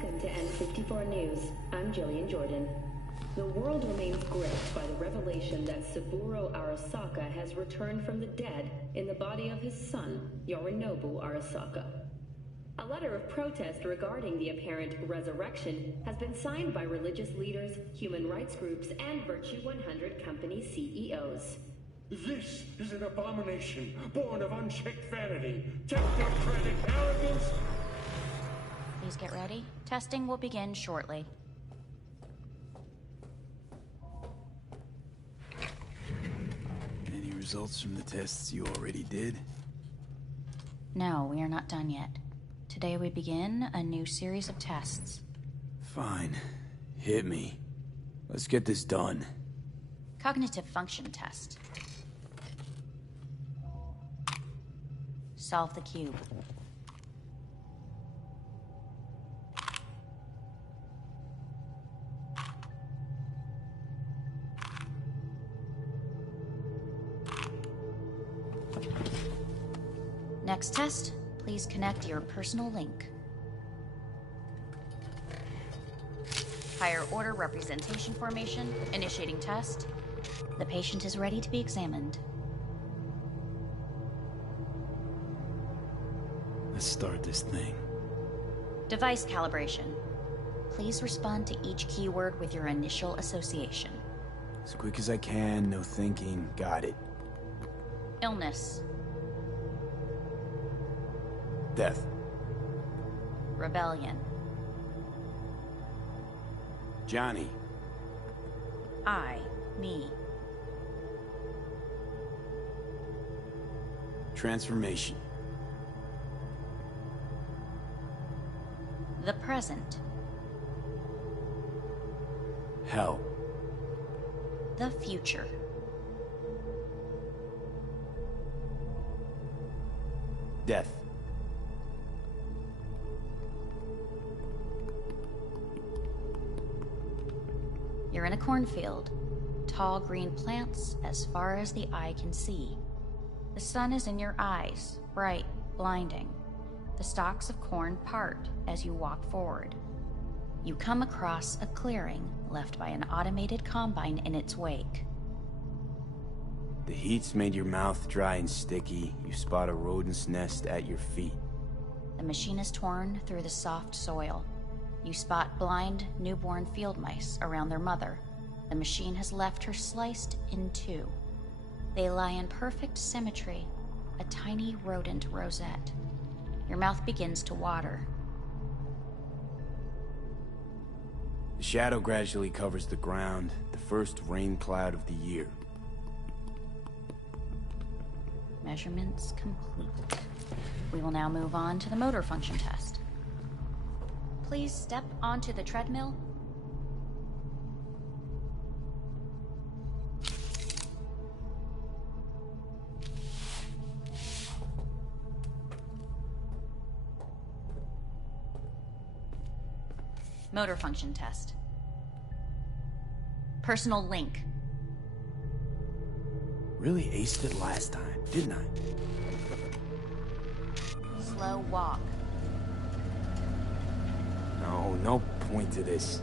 Welcome to N54 News. I'm Jillian Jordan. The world remains gripped by the revelation that Saburo Arasaka has returned from the dead in the body of his son, Yorinobu Arasaka. A letter of protest regarding the apparent resurrection has been signed by religious leaders, human rights groups, and Virtue 100 company CEOs. This is an abomination, born of unchecked vanity, technocratic arrogance. Please get ready. Testing will begin shortly. Any results from the tests you already did? No, we are not done yet. Today we begin a new series of tests. Fine. Hit me. Let's get this done. Cognitive function test. Solve the cube. Next test, please connect your personal link. Higher order representation formation, initiating test. The patient is ready to be examined. Let's start this thing. Device calibration. Please respond to each keyword with your initial association. As quick as I can, no thinking. Got it. Illness. Death. Rebellion. Johnny. I, me. Transformation. The present. Hell. The future. Death. You're in a cornfield. Tall green plants as far as the eye can see. The sun is in your eyes, bright, blinding. The stalks of corn part as you walk forward. You come across a clearing left by an automated combine in its wake. The heat's made your mouth dry and sticky. You spot a rodent's nest at your feet. The machine is torn through the soft soil. You spot blind, newborn field mice around their mother. The machine has left her sliced in two. They lie in perfect symmetry, a tiny rodent rosette. Your mouth begins to water. The shadow gradually covers the ground, the first rain cloud of the year. Measurements complete. We will now move on to the motor function test. Please step onto the treadmill. Motor function test. Personal link. Really aced it last time, didn't I? Slow walk. No point to this.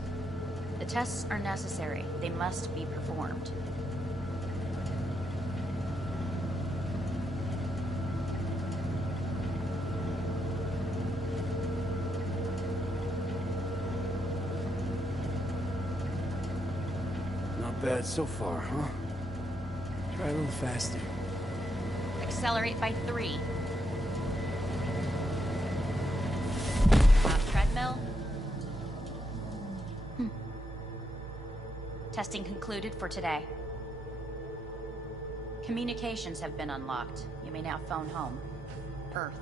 The tests are necessary. They must be performed. Not bad so far, huh? Try a little faster. Accelerate by 3. Treadmill. Testing concluded for today. Communications have been unlocked. You may now phone home. Earth.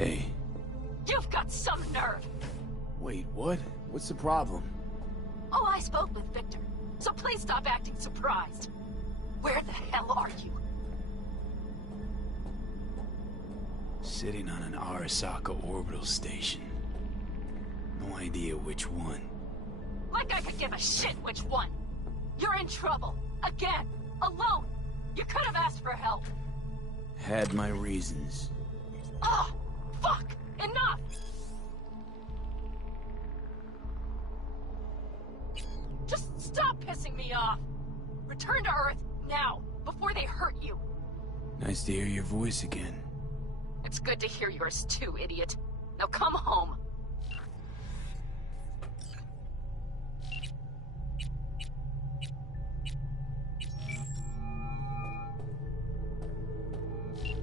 Hey. You've got some nerve! Wait, what? What's the problem? Oh, I spoke with Victor, so please stop acting surprised. Where the hell are you? Sitting on an Arasaka orbital station. No idea which one. Like I could give a shit which one! You're in trouble! Again! Alone! You could have asked for help! Had my reasons. Oh! Fuck! Enough! Just stop pissing me off! Return to Earth, now, before they hurt you! Nice to hear your voice again. It's good to hear yours too, idiot. Now come home.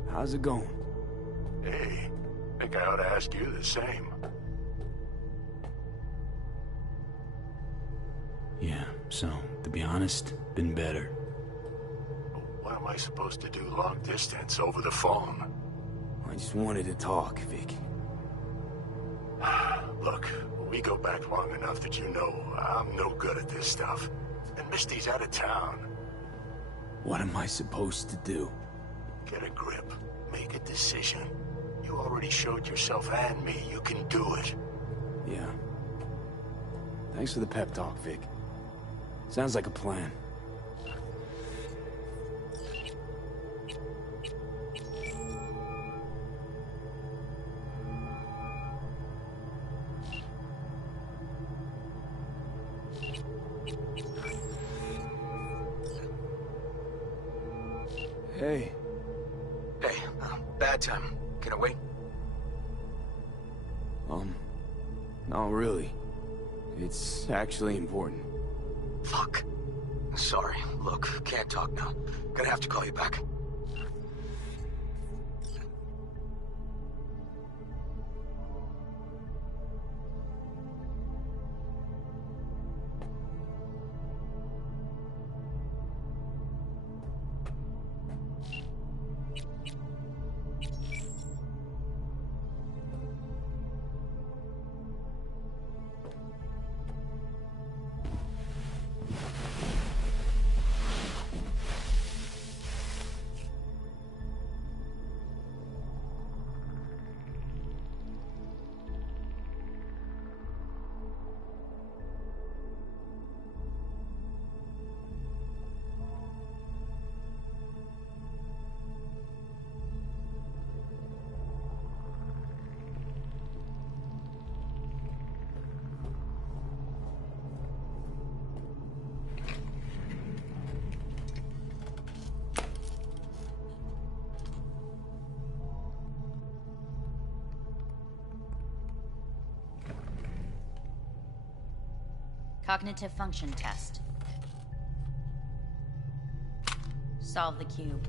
How's it going? Hey, think I ought to ask you the same. Yeah, so, to be honest, been better. What am I supposed to do long distance over the phone? I just wanted to talk, Vic. Look, we go back long enough that you know I'm no good at this stuff. And Misty's out of town. What am I supposed to do? Get a grip. Make a decision. You already showed yourself and me you can do it. Yeah. Thanks for the pep talk, Vic. Sounds like a plan. Hey. Hey, bad time. Can I wait? Not really. It's actually important. Fuck. Sorry. Look, can't talk now. Gonna have to call you back. Cognitive function test. Solve the cube.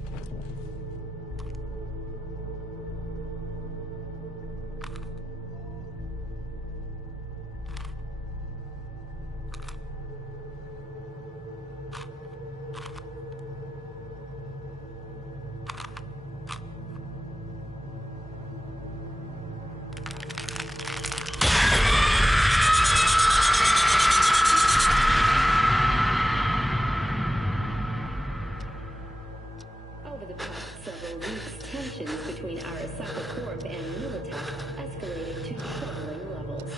Over the past several weeks, tensions between Arasaka Corp and Militech escalated to troubling levels.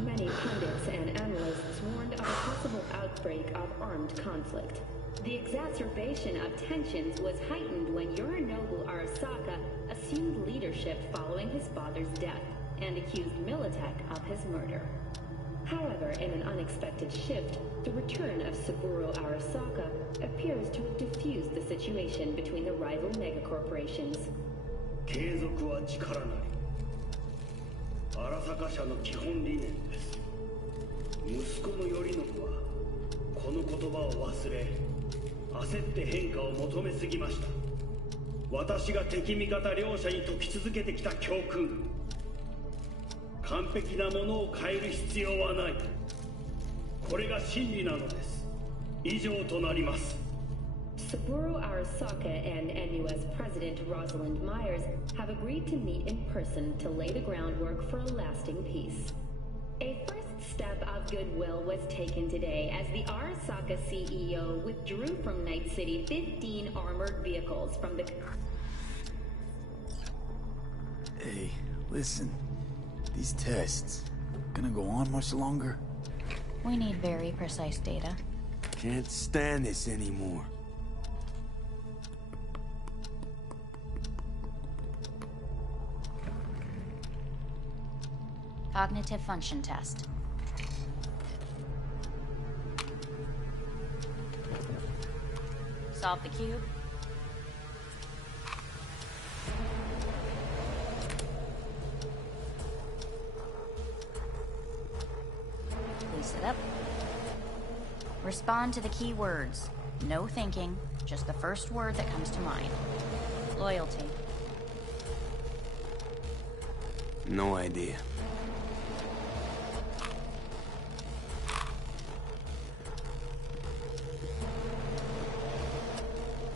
Many pundits and analysts warned of a possible outbreak of armed conflict. The exacerbation of tensions was heightened when Yorinobu Arasaka assumed leadership following his father's death and accused Militech of his murder. However, in an unexpected shift, the return of Saburo Arasaka appears to have diffused the situation between the rival megacorporations. 継続は力なり。荒坂社の基本理念です。息子の頼信はこの言葉を忘れ、焦って変化を求めすぎました。私が敵味方両者に説き続けてきた教訓。完璧なものを変える必要はない。これが真理なのです。以上となります。Saburo Arasaka and NUS President Rosalind Myers have agreed to meet in person to lay the groundwork for a lasting peace. A first step of goodwill was taken today as the Arasaka CEO withdrew from Night City 15 armored vehicles from the... Hey, listen. These tests, gonna go on much longer? We need very precise data. Can't stand this anymore. Cognitive function test. Solve the cube. Please sit up. Respond to the key words. No thinking, just the first word that comes to mind. Loyalty. No idea.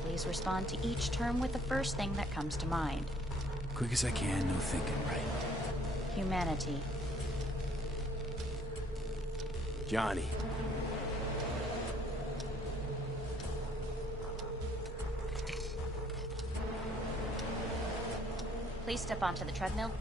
Please respond to each term with the first thing that comes to mind. Quick as I can, no thinking, right? Humanity. Johnny. Please step onto the treadmill.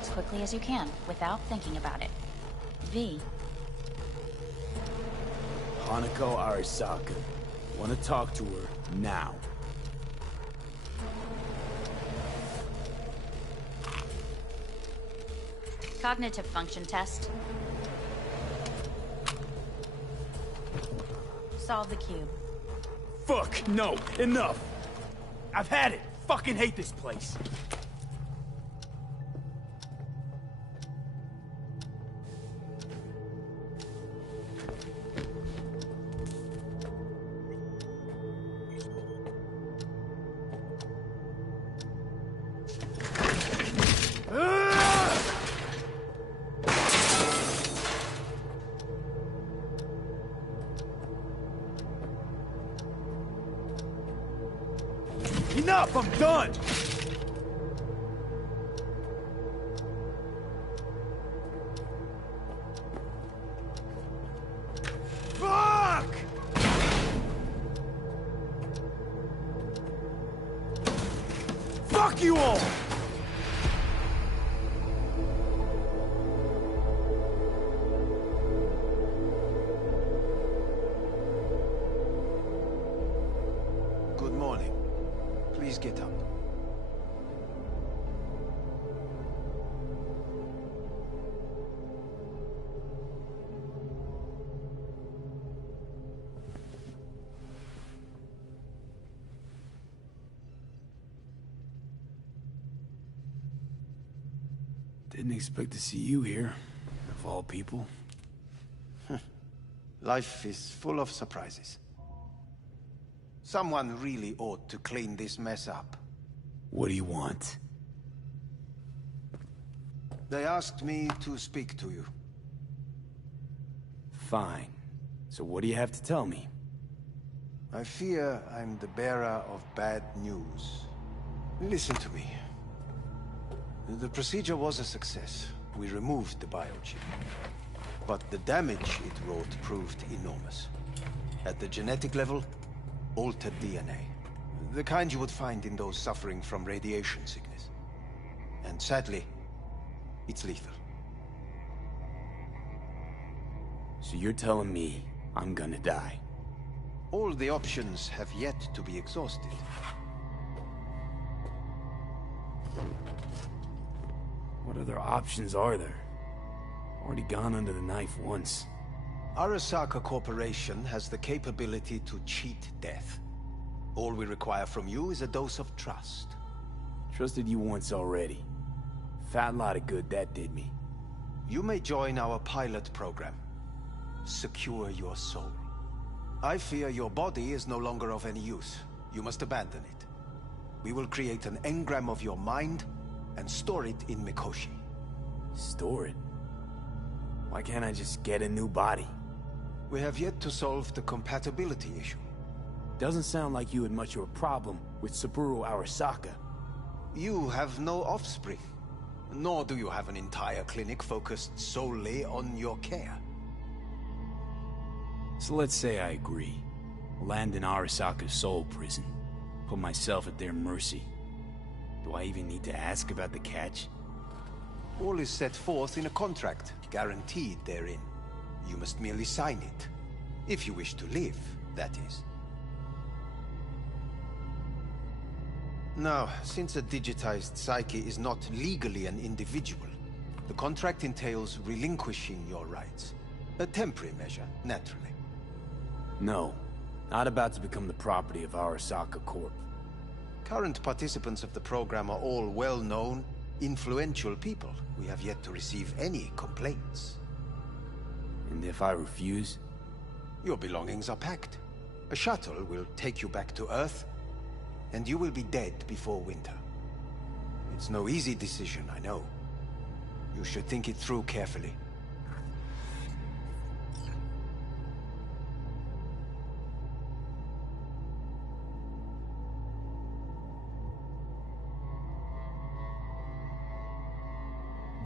As quickly as you can, without thinking about it. V. Hanako Arasaka. Want to talk to her now. Cognitive function test. Solve the cube. Fuck, no, enough. I've had it. Fucking hate this place. Enough, I'm done! Fuck! Fuck you all! Good morning. Please get up. Didn't expect to see you here, of all people. Life is full of surprises. Someone really ought to clean this mess up. What do you want? They asked me to speak to you. Fine. So what do you have to tell me? I fear I'm the bearer of bad news. Listen to me. The procedure was a success. We removed the biochip. But the damage it wrought proved enormous. At the genetic level, altered DNA. The kind you would find in those suffering from radiation sickness. And sadly, it's lethal. So you're telling me I'm gonna die? All the options have yet to be exhausted. What other options are there? Already gone under the knife once. Arasaka Corporation has the capability to cheat death. All we require from you is a dose of trust. Trusted you once already. Fat lot of good that did me. You may join our pilot program. Secure your soul. I fear your body is no longer of any use. You must abandon it. We will create an engram of your mind and store it in Mikoshi. Store it? Why can't I just get a new body? We have yet to solve the compatibility issue. Doesn't sound like you had much of a problem with Saburo Arasaka. You have no offspring, nor do you have an entire clinic focused solely on your care. So let's say I agree. Land in Arasaka's soul prison. Put myself at their mercy. Do I even need to ask about the catch? All is set forth in a contract, guaranteed therein. You must merely sign it. If you wish to live, that is. Now, since a digitized psyche is not legally an individual, the contract entails relinquishing your rights. A temporary measure, naturally. No. Not about to become the property of Arasaka Corp. Current participants of the program are all well-known, influential people. We have yet to receive any complaints. And if I refuse? Your belongings are packed. A shuttle will take you back to Earth, and you will be dead before winter. It's no easy decision, I know. You should think it through carefully.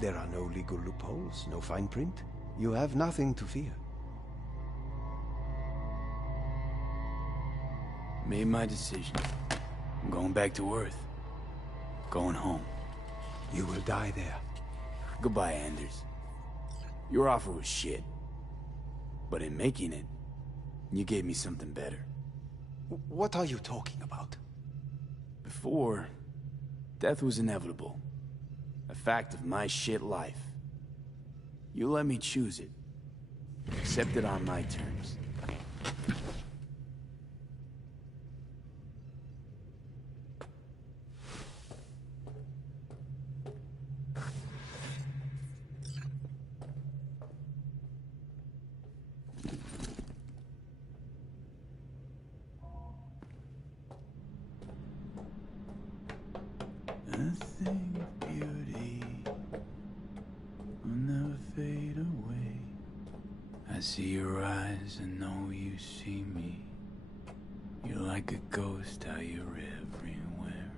There are no legal loopholes, no fine print. You have nothing to fear. Made my decision. I'm going back to Earth. Going home. You will die there. Goodbye, Anders. Your offer was shit. But in making it, you gave me something better. What are you talking about? Before, death was inevitable. A fact of my shit life. You let me choose it. Accept it on my terms. Nothing of beauty will never fade away. I see your eyes and know you see me. You're like a ghost, how you're everywhere.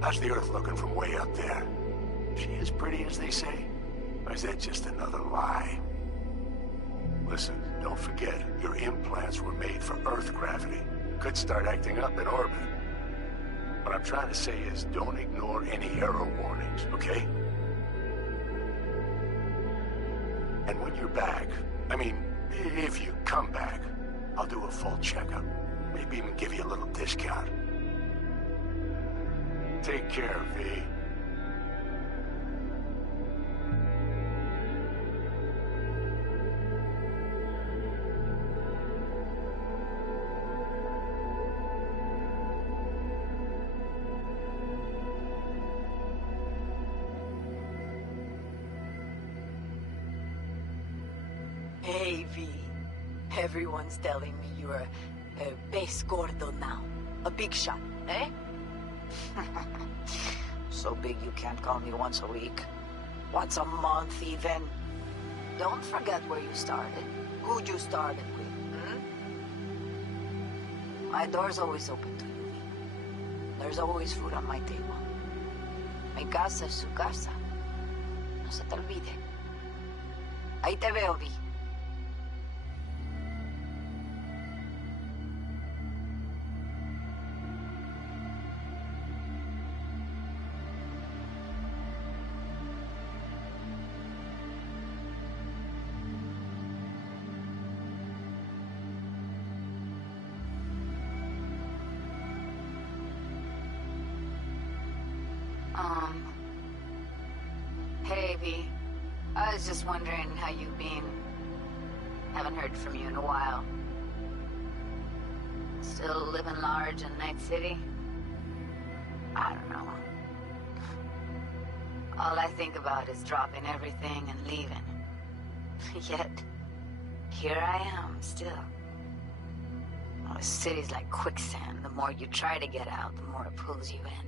How's the Earth looking from way up there? She as pretty as they say? Or is that just another lie? Listen. forget, your implants were made for Earth gravity. Could start acting up in orbit. What I'm trying to say is, don't ignore any error warnings, okay? And when you're back, I mean, if you come back, I'll do a full checkup. Maybe even give you a little discount. Take care, V. Hey, V. Everyone's telling me you're a base gordo now. A big shot, eh? So big you can't call me once a week. Once a month, even. Don't forget where you started. Who you started with, My door's always open to you, V. There's always food on my table. Mi casa es su casa. No se te olvide. Ahí te veo, V. Hey, V. I was just wondering how you've been. Haven't heard from you in a while. Still living large in Night City? I don't know. All I think about is dropping everything and leaving. Yet, here I am, still. Oh, the city's like quicksand. The more you try to get out, the more it pulls you in.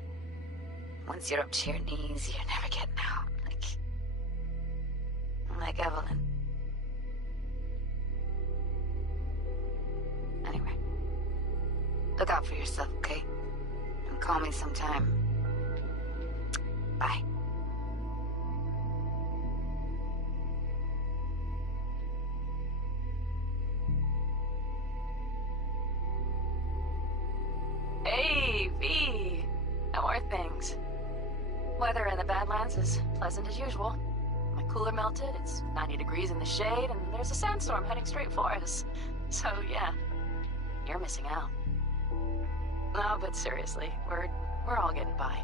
Once you're up to your knees, you're never getting out. Like Evelyn. Anyway. Look out for yourself, okay? And call me sometime. Bye. Hey, V. How are things? Weather in the Badlands is pleasant as usual. My cooler melted, it's 90 degrees in the shade, and there's a sandstorm heading straight for us. So, yeah, you're missing out. No, but seriously, we're all getting by.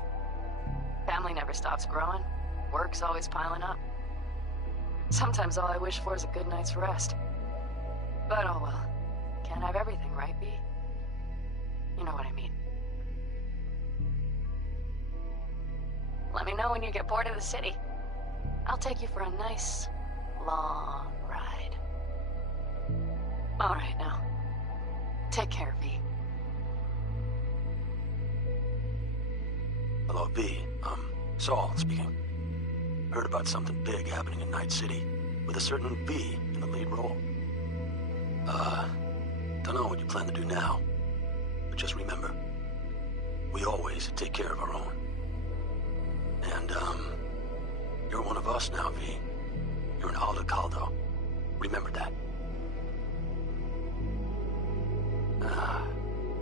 Family never stops growing. Work's always piling up. Sometimes all I wish for is a good night's rest. But oh well. Can't have everything, right, B? You know what I mean. Let me know when you get bored of the city. I'll take you for a nice, long ride. All right, now. Take care, V. Hello, V. Saul speaking. Heard about something big happening in Night City, with a certain V in the lead role. Don't know what you plan to do now, but just remember, we always take care of our own. And, you're one of us now, V. You're an Aldo Caldo. Remember that.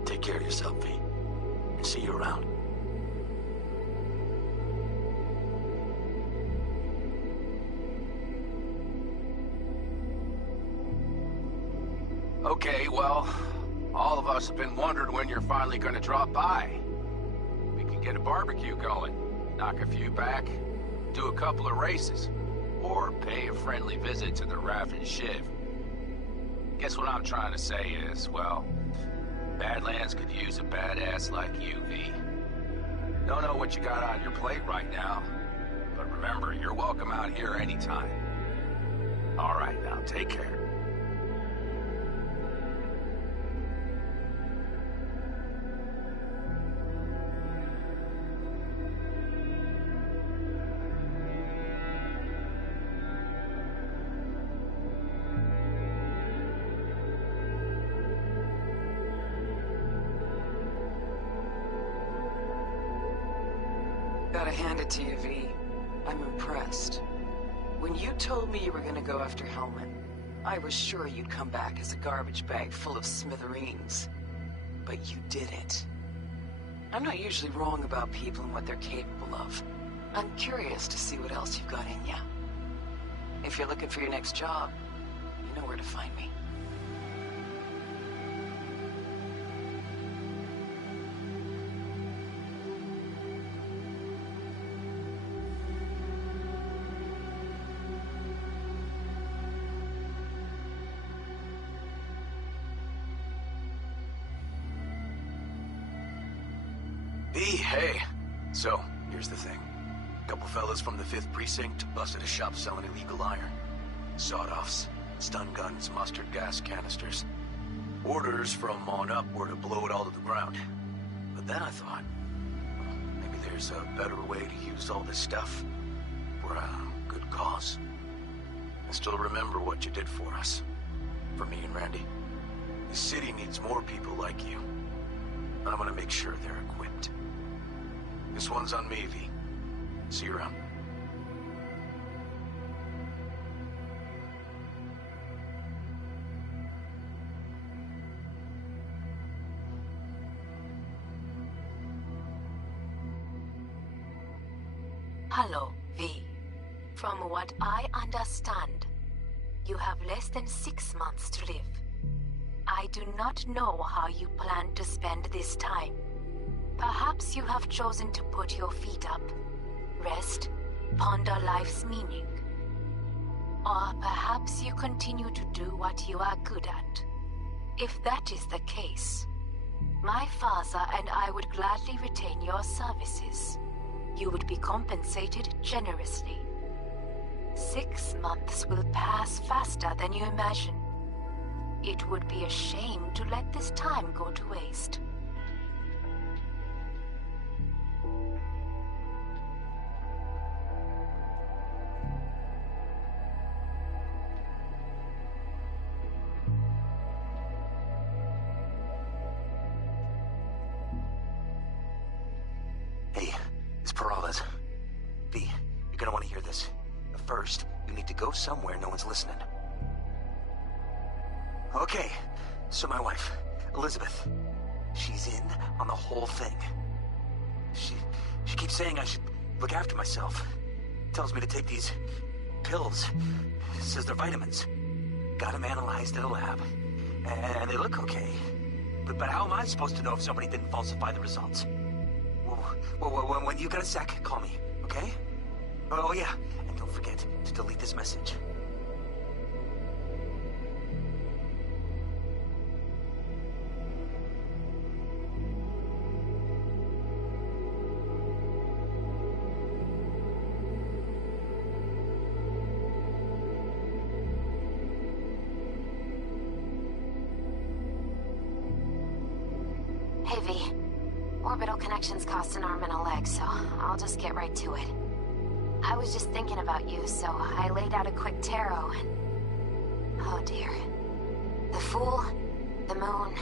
Take care of yourself, V. And see you around. Okay, well, all of us have been wondering when you're finally gonna drop by. We can get a barbecue going, knock a few back, do a couple of races, or pay a friendly visit to the Raft and Shiv. Guess what I'm trying to say is, well, Badlands could use a badass like you, V. Don't know what you got on your plate right now, but remember, you're welcome out here anytime. All right, now, take care. Gotta hand it to you, V. I'm impressed. When you told me you were gonna go after Hellman, I was sure you'd come back as a garbage bag full of smithereens. But you didn't. I'm not usually wrong about people and what they're capable of. I'm curious to see what else you've got in ya. If you're looking for your next job, you know where to find me. Hey. So, here's the thing. A couple fellas from the 5th Precinct busted a shop selling illegal iron. Sawed-offs, stun guns, mustard gas canisters. Orders from on up were to blow it all to the ground. But then I thought, well, maybe there's a better way to use all this stuff for a good cause. I still remember what you did for us. For me and Randy. The city needs more people like you. I'm gonna make sure they're equipped. This one's on me, V. See you around. Hello, V. From what I understand, you have less than 6 months to live. I do not know how you plan to spend this time. Perhaps you have chosen to put your feet up, rest, ponder life's meaning. Or perhaps you continue to do what you are good at. If that is the case, my father and I would gladly retain your services. You would be compensated generously. 6 months will pass faster than you imagine. It would be a shame to let this time go to waste. Hey, it's Peralez. V, you're gonna want to hear this. But first, you need to go somewhere no one's listening. Okay, so my wife, Elizabeth, she's in on the whole thing. She keeps saying I should look after myself. Tells me to take these pills. Says they're vitamins. Got them analyzed in a lab. And they look okay. But how am I supposed to know if somebody didn't falsify the results? Well, when you got a sec, call me, okay? Oh yeah, and don't forget to delete this message. Hey, V. Orbital connections cost an arm and a leg, so I'll just get right to it. I was just thinking about you, so I laid out a quick tarot and... oh dear. The Fool, the Moon,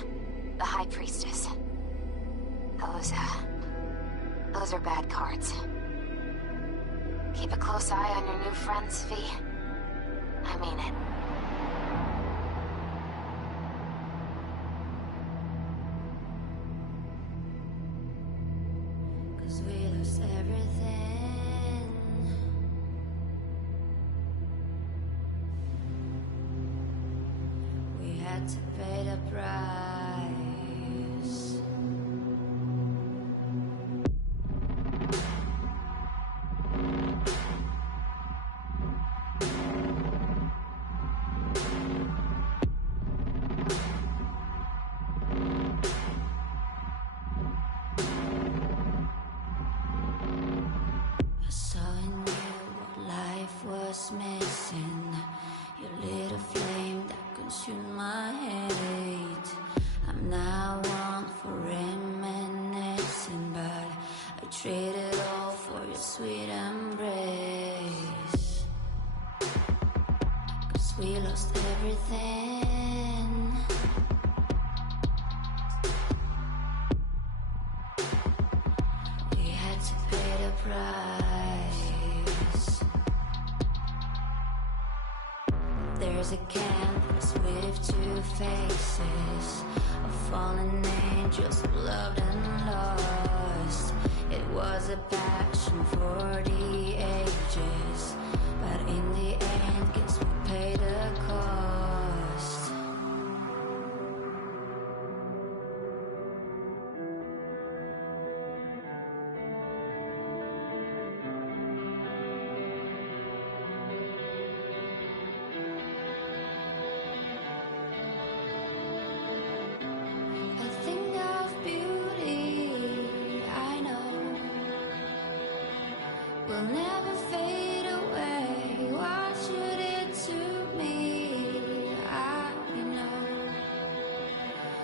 the High Priestess. Those are bad cards. Keep a close eye on your new friends, V. I mean it. We lost everything. We had to pay the price. Missing. You lit a flame that consumed my hate. I'm now one for reminiscing, but I traded all for your sweet embrace. 'Cause we lost everything. We had to pay the price. There's a canvas with two faces of fallen angels who loved and lost. It was a passion for the ages, but in the end, guess we paid the cost. A thing of beauty, I know, will never fade away. What you did to me, I know.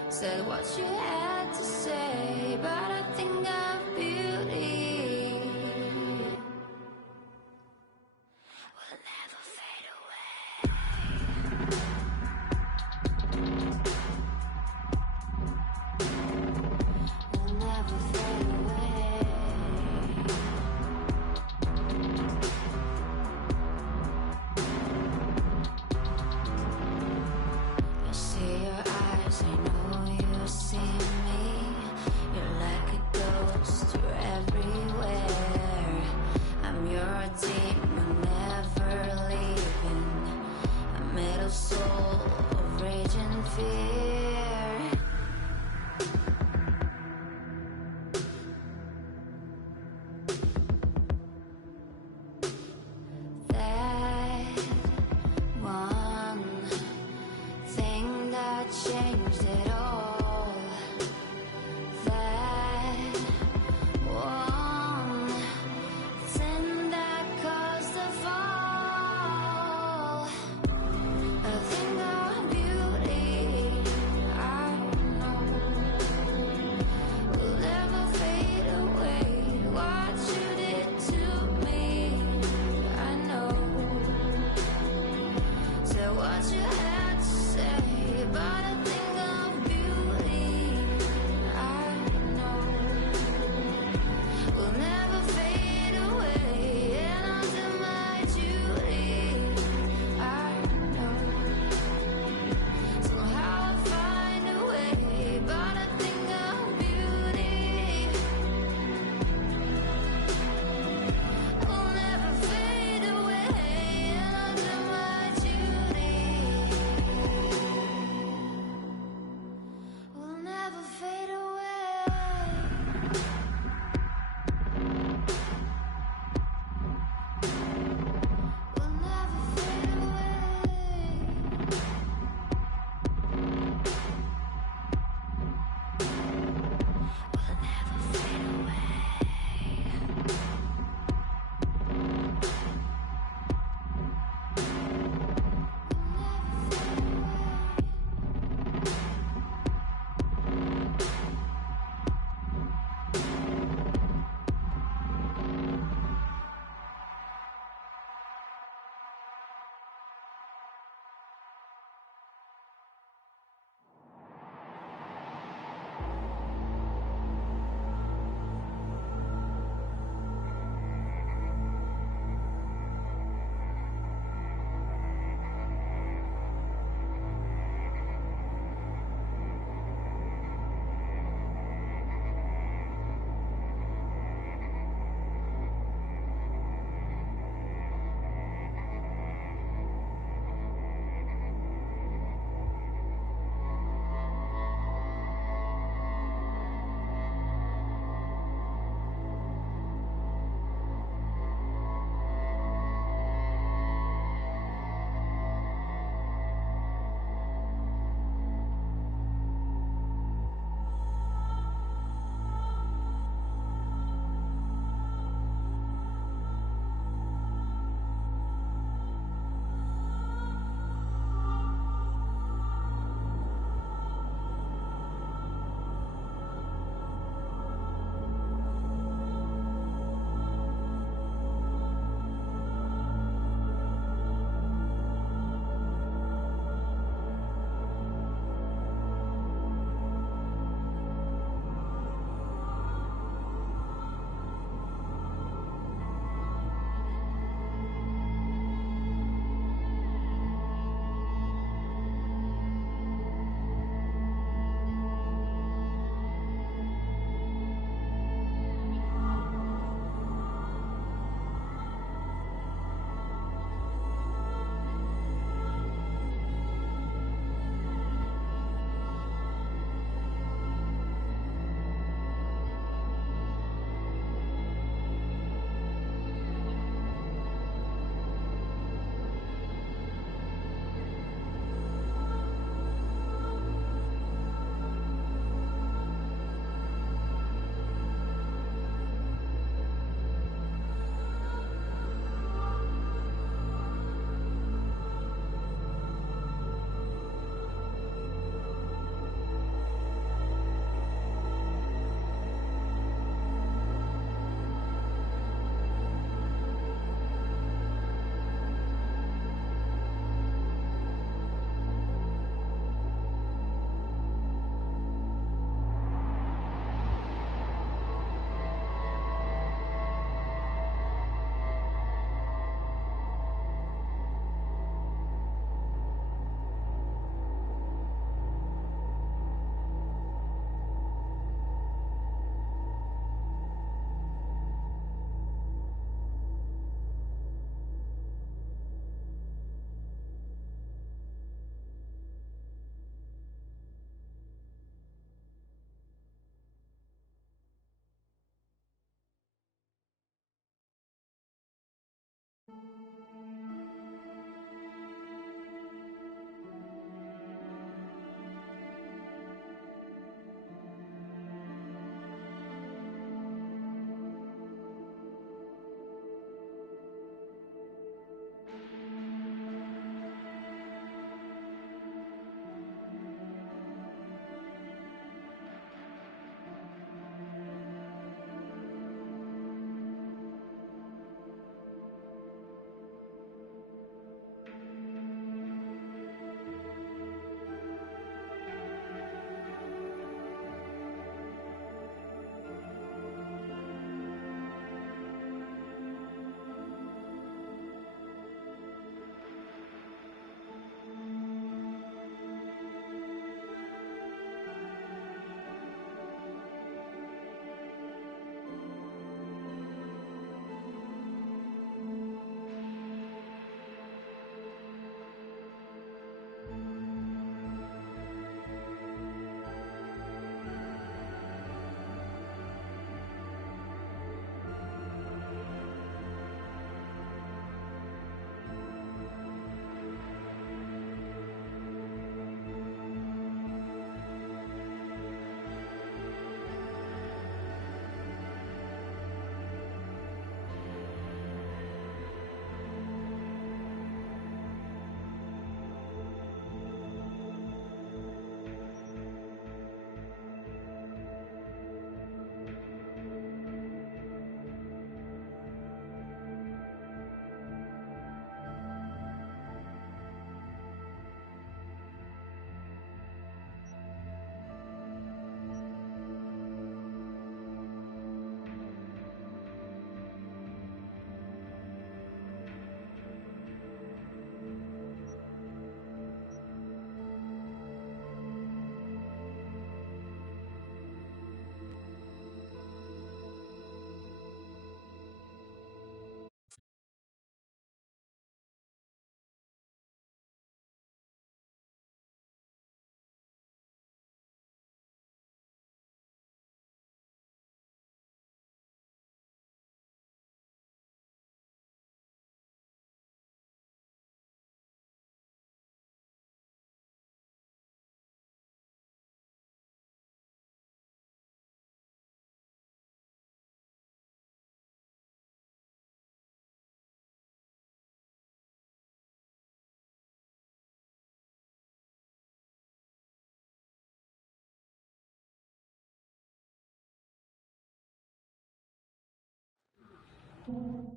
Said what you had to say, but a thing of beauty will never fade away. Will never fade away. I see your eyes, I know you see me. You're like a ghost, you're everywhere. I'm your demon, never leaving. A metal soul of rage and fear. That one thing that changed it all. That one thing that caused the fall. A thing of beauty, I know, will never fade away. What you did to me, I know. So what you had to say, but a thing of beauty, I know, will never fade away. And I'll do my duty, I know. Somehow I'll find a way, but a thing of beauty will never fade away. And I'll do my duty. 5,